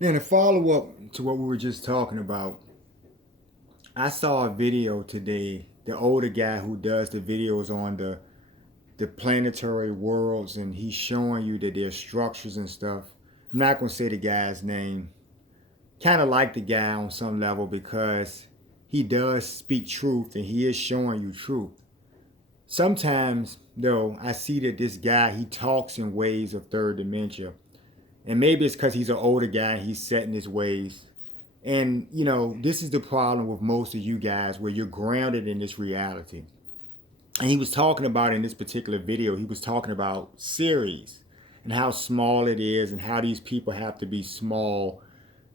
Now, to follow up to what we were just talking about, I saw a video today. The older guy who does the videos on the planetary worlds, and he's showing you that there's structures and stuff. I'm not gonna say the guy's name. Kind of like the guy on some level because he does speak truth and he is showing you truth. Sometimes, though, I see that this guy he talks in ways of third dementia, and maybe it's because he's an older guy. He's set in his ways. And, this is the problem with most of you guys where you're grounded in this reality. And he was talking about in this particular video, he was talking about series and how small it is and how these people have to be small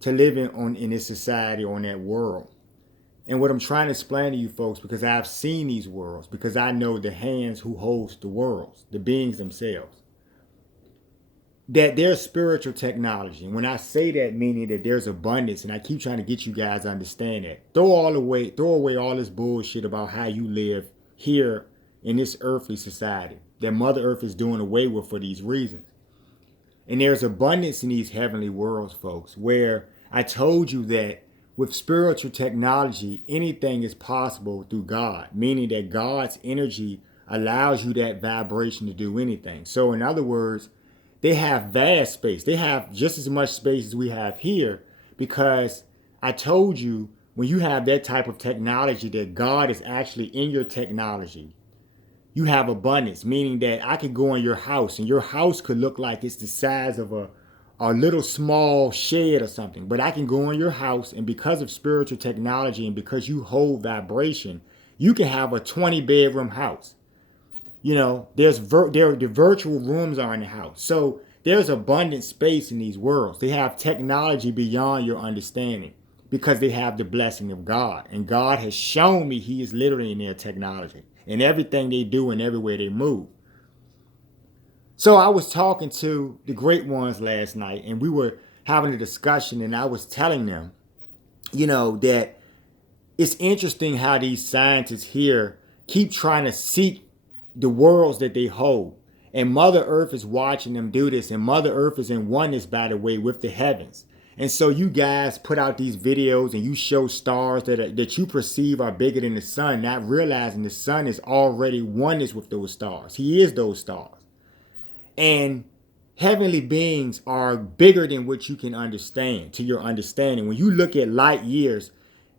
to live in this society or in that world. And what I'm trying to explain to you folks, because I've seen these worlds, because I know the hands who holds the worlds, the beings themselves, that there's spiritual technology. And when I say that, meaning that there's abundance, and I keep trying to get you guys to understand that. Throw away all this bullshit about how you live here in this earthly society that Mother Earth is doing away with for these reasons. And there's abundance in these heavenly worlds, folks, where I told you that with spiritual technology, anything is possible through God, meaning that God's energy allows you that vibration to do anything. So, in other words, they have vast space. They have just as much space as we have here because I told you when you have that type of technology that God is actually in your technology, you have abundance, meaning that I could go in your house and your house could look like it's the size of a little small shed or something. But I can go in your house, and because of spiritual technology and because you hold vibration, you can have a 20-bedroom house. The virtual rooms are in the house. So there's abundant space in these worlds. They have technology beyond your understanding because they have the blessing of God. And God has shown me he is literally in their technology in everything they do and everywhere they move. So I was talking to the great ones last night and we were having a discussion and I was telling them, that it's interesting how these scientists here keep trying to seek the worlds that they hold. And Mother Earth is watching them do this. And Mother Earth is in oneness, by the way, with the heavens. And so you guys put out these videos and you show stars that you perceive are bigger than the sun, not realizing the sun is already oneness with those stars. He is those stars. And heavenly beings are bigger than what you can understand, to your understanding. When you look at light years,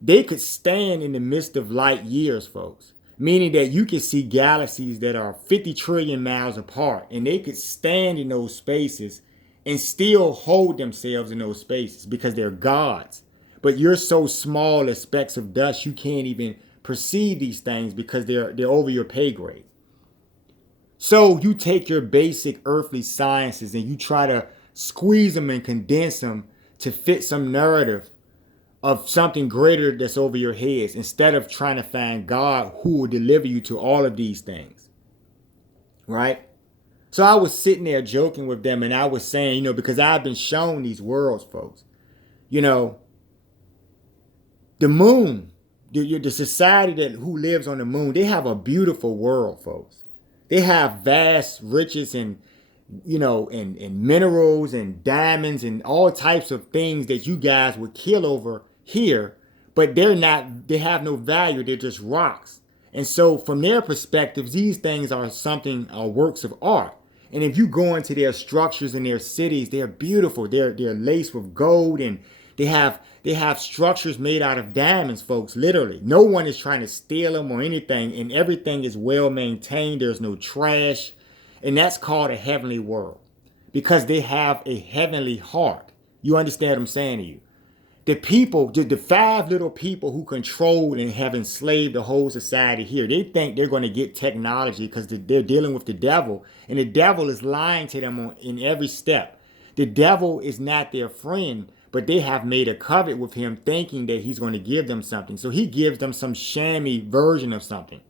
they could stand in the midst of light years, folks. Meaning that you can see galaxies that are 50 trillion miles apart, and they could stand in those spaces and still hold themselves in those spaces because they're gods. But you're so small as specks of dust, you can't even perceive these things because they're over your pay grade. So you take your basic earthly sciences and you try to squeeze them and condense them to fit some narrative of something greater that's over your heads instead of trying to find God who will deliver you to all of these things. Right? So I was sitting there joking with them and I was saying, because I've been shown these worlds, folks. You know, the moon, the society who lives on the moon, they have a beautiful world, folks. They have vast riches and and minerals and diamonds and all types of things that you guys would kill over here, but they have no value. They're just rocks. And so from their perspectives, these things are works of art. And if you go into their structures and their cities, they're beautiful. They're laced with gold and they have structures made out of diamonds, folks, literally. No one is trying to steal them or anything, and everything is well maintained. There's no trash. And that's called a heavenly world because they have a heavenly heart. You understand what I'm saying to you? The people, the five little people who control and have enslaved the whole society here, they think they're going to get technology because they're dealing with the devil. And the devil is lying to them in every step. The devil is not their friend, but they have made a covenant with him thinking that he's going to give them something. So he gives them some shammy version of something.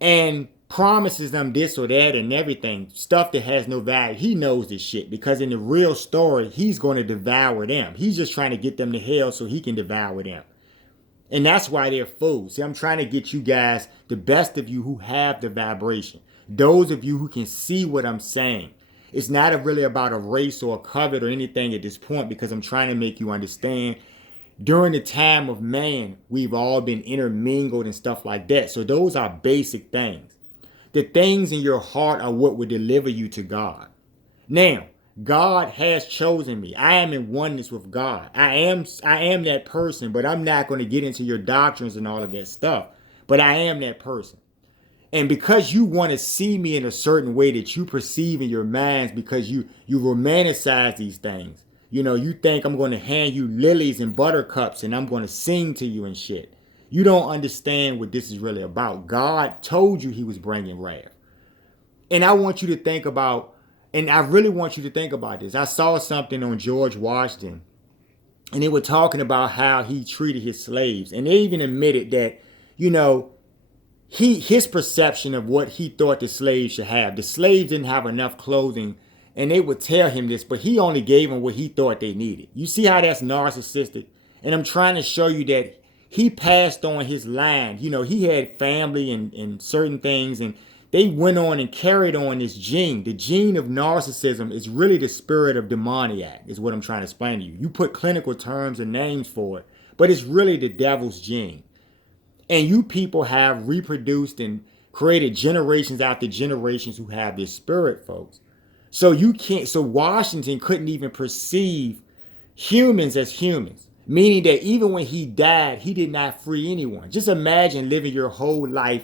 And promises them this or that and everything, stuff that has no value. He knows this shit because in the real story, he's going to devour them. He's just trying to get them to hell so he can devour them. And that's why they're fools. See, I'm trying to get you guys, the best of you who have the vibration, those of you who can see what I'm saying. It's not really about a race or a covet or anything at this point, because I'm trying to make you understand during the time of man, we've all been intermingled and stuff like that. So those are basic things. The things in your heart are what will deliver you to God. Now, God has chosen me. I am in oneness with God. I am that person, but I'm not going to get into your doctrines and all of that stuff. But I am that person. And because you want to see me in a certain way that you perceive in your minds, because you romanticize these things. You think I'm going to hand you lilies and buttercups and I'm going to sing to you and shit. You don't understand what this is really about. God told you he was bringing wrath. And I want you to think about, and I really want you to think about this. I saw something on George Washington, and they were talking about how he treated his slaves. And they even admitted that, his perception of what he thought the slaves should have. The slaves didn't have enough clothing, and they would tell him this, but he only gave them what he thought they needed. You see how that's narcissistic? And I'm trying to show you that he passed on his line. He had family and certain things, and they went on and carried on this gene. The gene of narcissism is really the spirit of demoniac, is what I'm trying to explain to you. You put clinical terms and names for it, but it's really the devil's gene. And you people have reproduced and created generations after generations who have this spirit, folks. So Washington couldn't even perceive humans as humans, meaning that even when he died, he did not free anyone. Just imagine living your whole life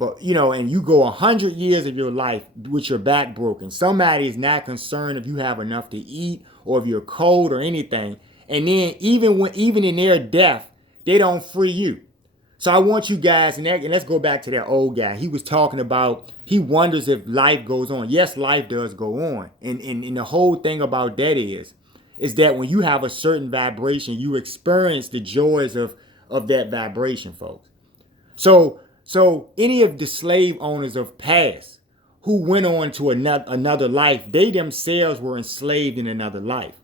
and you go 100 years of your life with your back broken. Somebody is not concerned if you have enough to eat or if you're cold or anything. And then even in their death, they don't free you. So I want you guys, and let's go back to that old guy. He was talking about, he wonders if life goes on. Yes, life does go on. And the whole thing about that is that when you have a certain vibration, you experience the joys of that vibration, folks. So any of the slave owners of past who went on to another life, they themselves were enslaved in another life.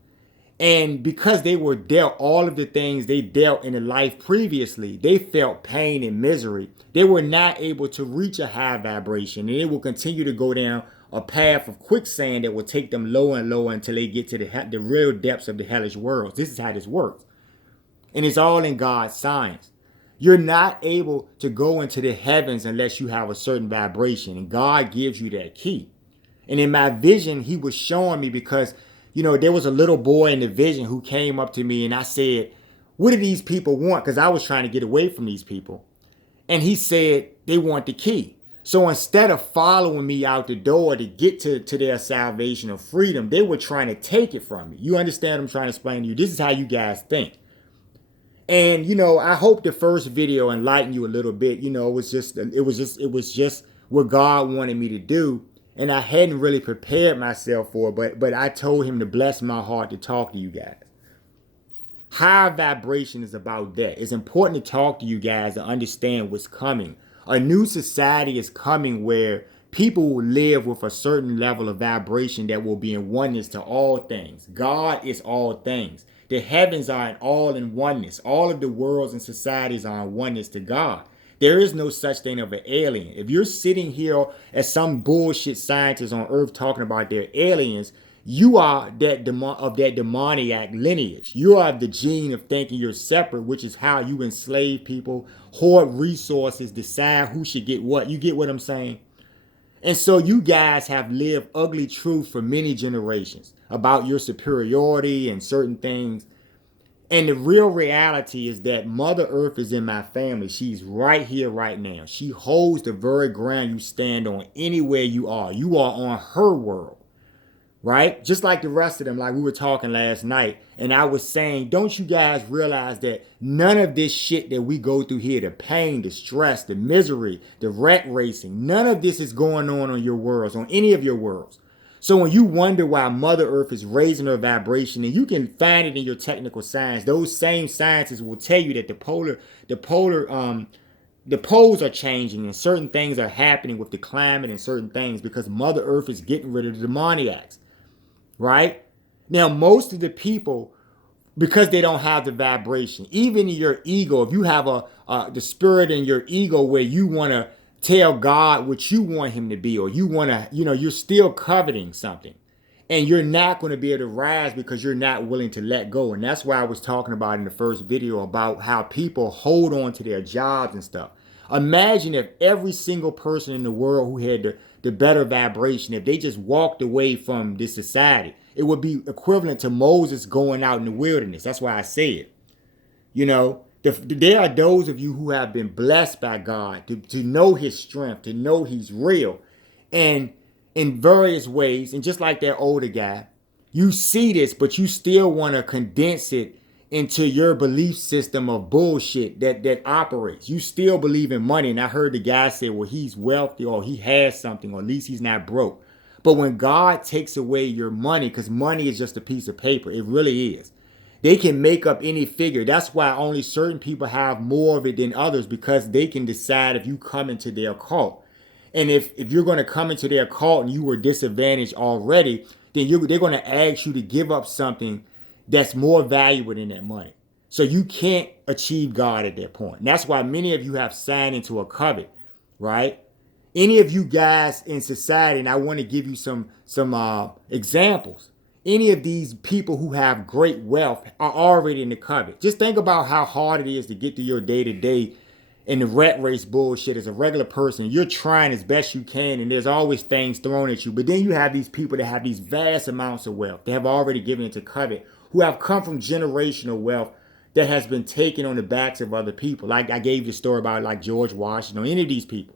And because they were dealt all of the things they dealt in the life previously, they felt pain and misery. They were not able to reach a high vibration, and they will continue to go down a path of quicksand that will take them lower and lower until they get to the real depths of the hellish worlds. This is how this works. And it's all in God's science. You're not able to go into the heavens unless you have a certain vibration, and God gives you that key. And in my vision, he was showing me, because there was a little boy in the vision who came up to me, and I said, what do these people want? Because I was trying to get away from these people. And he said they want the key. So instead of following me out the door to get to their salvation or freedom, they were trying to take it from me. You understand what I'm trying to explain to you? This is how you guys think. And, I hope the first video enlightened you a little bit. It was just what God wanted me to do. And I hadn't really prepared myself for it, but I told him to bless my heart to talk to you guys. High vibration is about that. It's important to talk to you guys to understand what's coming. A new society is coming where people will live with a certain level of vibration that will be in oneness to all things. God is all things. The heavens are in all in oneness. All of the worlds and societies are in oneness to God. There is no such thing of an alien. If you're sitting here as some bullshit scientist on Earth talking about they're aliens, you are that demoniac lineage. You are the gene of thinking you're separate, which is how you enslave people, hoard resources, decide who should get what. You get what I'm saying? And so you guys have lived ugly truth for many generations about your superiority and certain things. And the real reality is that Mother Earth is in my family. She's right here, right now. She holds the very ground you stand on anywhere you are. You are on her world, right? Just like the rest of them, like we were talking last night. And I was saying, don't you guys realize that none of this shit that we go through here, the pain, the stress, the misery, the rat racing, none of this is going on your worlds, on any of your worlds. So when you wonder why Mother Earth is raising her vibration, and you can find it in your technical science, those same scientists will tell you that the poles are changing and certain things are happening with the climate and certain things because Mother Earth is getting rid of the demoniacs, right? Now, most of the people, because they don't have the vibration, even in your ego, if you have the spirit in your ego where you want to tell God what you want him to be, or you want to, you're still coveting something. And you're not going to be able to rise because you're not willing to let go. And that's why I was talking about in the first video about how people hold on to their jobs and stuff. Imagine if every single person in the world who had the better vibration, if they just walked away from this society, it would be equivalent to Moses going out in the wilderness. That's why I say it. You know, there are those of you who have been blessed by God to know his strength, to know he's real. And in various ways, and just like that older guy, you see this, but you still want to condense it into your belief system of bullshit that operates. You still believe in money. And I heard the guy say, well, he's wealthy or he has something, or at least he's not broke. But when God takes away your money, because money is just a piece of paper, it really is. They can make up any figure. That's why only certain people have more of it than others, because they can decide if you come into their cult. And if you're going to come into their cult and you were disadvantaged already, then they're going to ask you to give up something that's more valuable than that money. So you can't achieve God at that point. And that's why many of you have signed into a covenant, right? Any of you guys in society, and I want to give you some examples. Any of these people who have great wealth are already in the covenant. Just think about how hard it is to get to your day-to-day in the rat race bullshit as a regular person. You're trying as best you can, and there's always things thrown at you. But then you have these people that have these vast amounts of wealth. They have already given it to covet, who have come from generational wealth that has been taken on the backs of other people. Like I gave you a story about like George Washington, or any of these people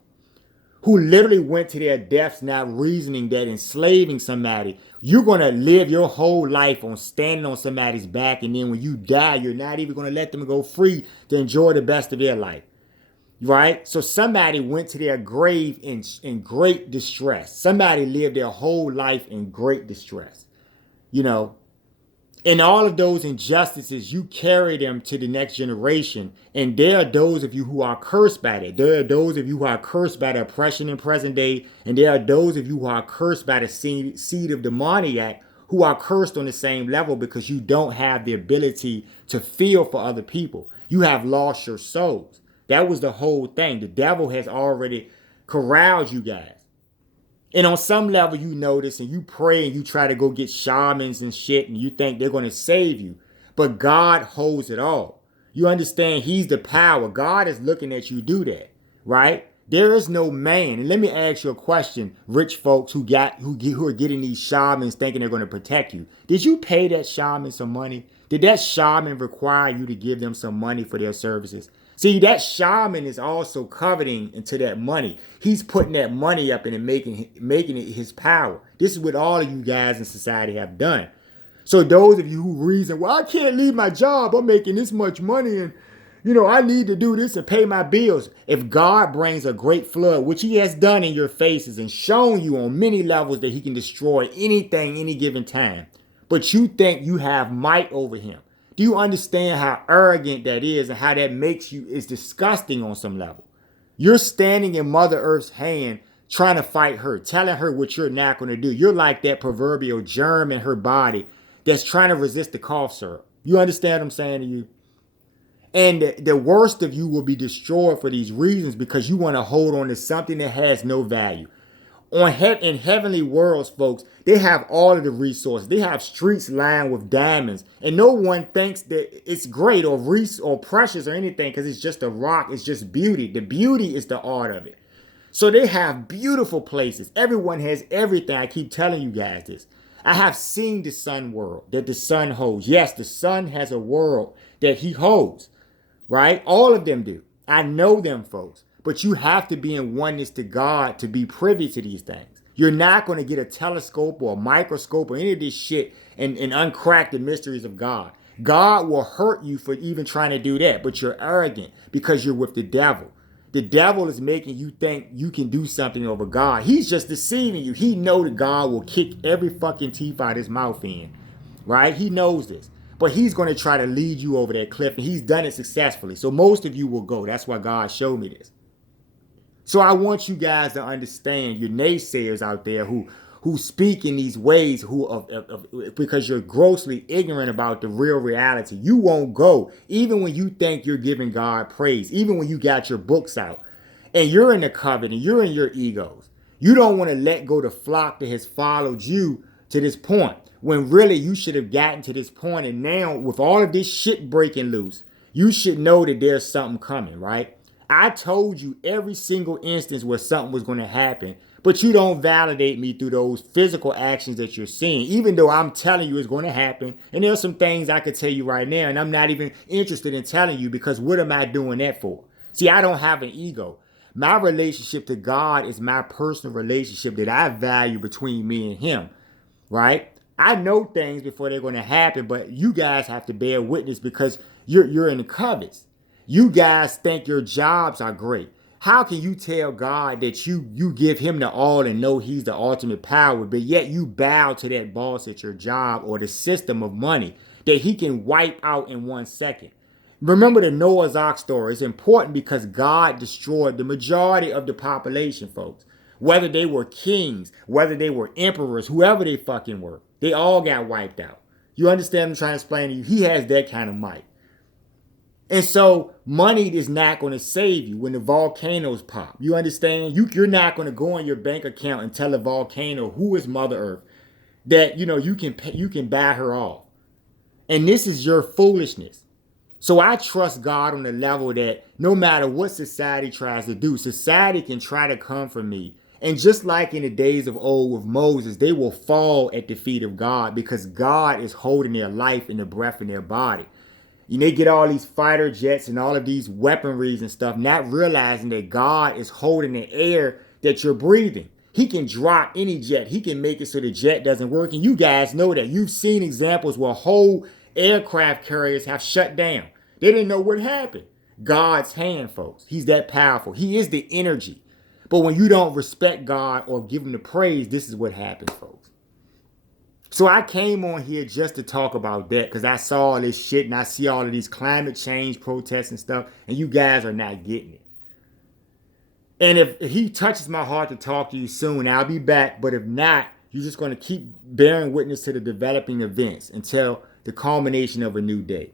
who literally went to their deaths not reasoning that enslaving somebody, you're going to live your whole life on standing on somebody's back, and then when you die, you're not even going to let them go free to enjoy the best of their life. Right? So somebody went to their grave in great distress. Somebody lived their whole life in great distress. You know, in all of those injustices, you carry them to the next generation. And there are those of you who are cursed by that. There are those of you who are cursed by the oppression in present day. And there are those of you who are cursed by the seed of demoniac, who are cursed on the same level because you don't have the ability to feel for other people. You have lost your souls. That was the whole thing. The devil has already corralled you guys. And on some level, you notice and you pray and you try to go get shamans and shit, and you think they're going to save you. But God holds it all. You understand he's the power. God is looking at you do that, right? There is no man. And let me ask you a question, rich folks who are getting these shamans thinking they're going to protect you. Did you pay that shaman some money? Did that shaman require you to give them some money for their services? See, that shaman is also coveting into that money. He's putting that money up and making it his power. This is what all of you guys in society have done. So those of you who reason, well, I can't leave my job. I'm making this much money and, I need to do this and pay my bills. If God brings a great flood, which he has done in your faces and shown you on many levels that he can destroy anything, any given time, but you think you have might over him. Do you understand how arrogant that is and how that makes you? Is disgusting on some level. You're standing in Mother Earth's hand trying to fight her, telling her what you're not going to do. You're like that proverbial germ in her body that's trying to resist the cough syrup. You understand what I'm saying to you? And the worst of you will be destroyed for these reasons because you want to hold on to something that has no value. In heavenly worlds, folks, they have all of the resources. They have streets lined with diamonds. And no one thinks that it's great or precious or anything because it's just a rock. It's just beauty. The beauty is the art of it. So they have beautiful places. Everyone has everything. I keep telling you guys this. I have seen the sun world that the sun holds. Yes, the sun has a world that he holds, right? All of them do. I know them, folks. But you have to be in oneness to God to be privy to these things. You're not going to get a telescope or a microscope or any of this shit and uncrack the mysteries of God. God will hurt you for even trying to do that, but you're arrogant because you're with the devil. The devil is making you think you can do something over God. He's just deceiving you. He knows that God will kick every fucking teeth out his mouth in, right? He knows this. But he's going to try to lead you over that cliff, and he's done it successfully. So most of you will go. That's why God showed me this. So I want you guys to understand, you naysayers out there who speak in these ways, because you're grossly ignorant about the real reality. You won't go, even when you think you're giving God praise, even when you got your books out, and you're in the covenant, you're in your egos. You don't want to let go the flock that has followed you to this point when really you should have gotten to this point. And now with all of this shit breaking loose, you should know that there's something coming, right? I told you every single instance where something was going to happen, but you don't validate me through those physical actions that you're seeing, even though I'm telling you it's going to happen. And there's some things I could tell you right now, and I'm not even interested in telling you, because what am I doing that for? See, I don't have an ego. My relationship to God is my personal relationship that I value between me and him, right? I know things before they're going to happen, but you guys have to bear witness because you're in the covets. You guys think your jobs are great. How can you tell God that you give him the all and know he's the ultimate power, but yet you bow to that boss at your job or the system of money that he can wipe out in 1 second? Remember the Noah's Ark story. It's important because God destroyed the majority of the population, folks. Whether they were kings, whether they were emperors, whoever they fucking were, they all got wiped out. You understand what I'm trying to explain to you? He has that kind of might. And so money is not going to save you when the volcanoes pop. You understand? You're not going to go in your bank account and tell a volcano, who is Mother Earth, that you can buy her off. And this is your foolishness. So I trust God on the level that no matter what society tries to do, society can try to come for me. And just like in the days of old with Moses, they will fall at the feet of God because God is holding their life and the breath in their body. And they get all these fighter jets and all of these weaponries and stuff, not realizing that God is holding the air that you're breathing. He can drop any jet. He can make it so the jet doesn't work. And you guys know that. You've seen examples where whole aircraft carriers have shut down. They didn't know what happened. God's hand, folks. He's that powerful. He is the energy. But when you don't respect God or give him the praise, this is what happens, folks. So I came on here just to talk about that because I saw all this shit and I see all of these climate change protests and stuff, and you guys are not getting it. And if he touches my heart to talk to you soon, I'll be back. But if not, you're just going to keep bearing witness to the developing events until the culmination of a new day.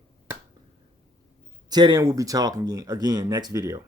Till then, we'll be talking again next video.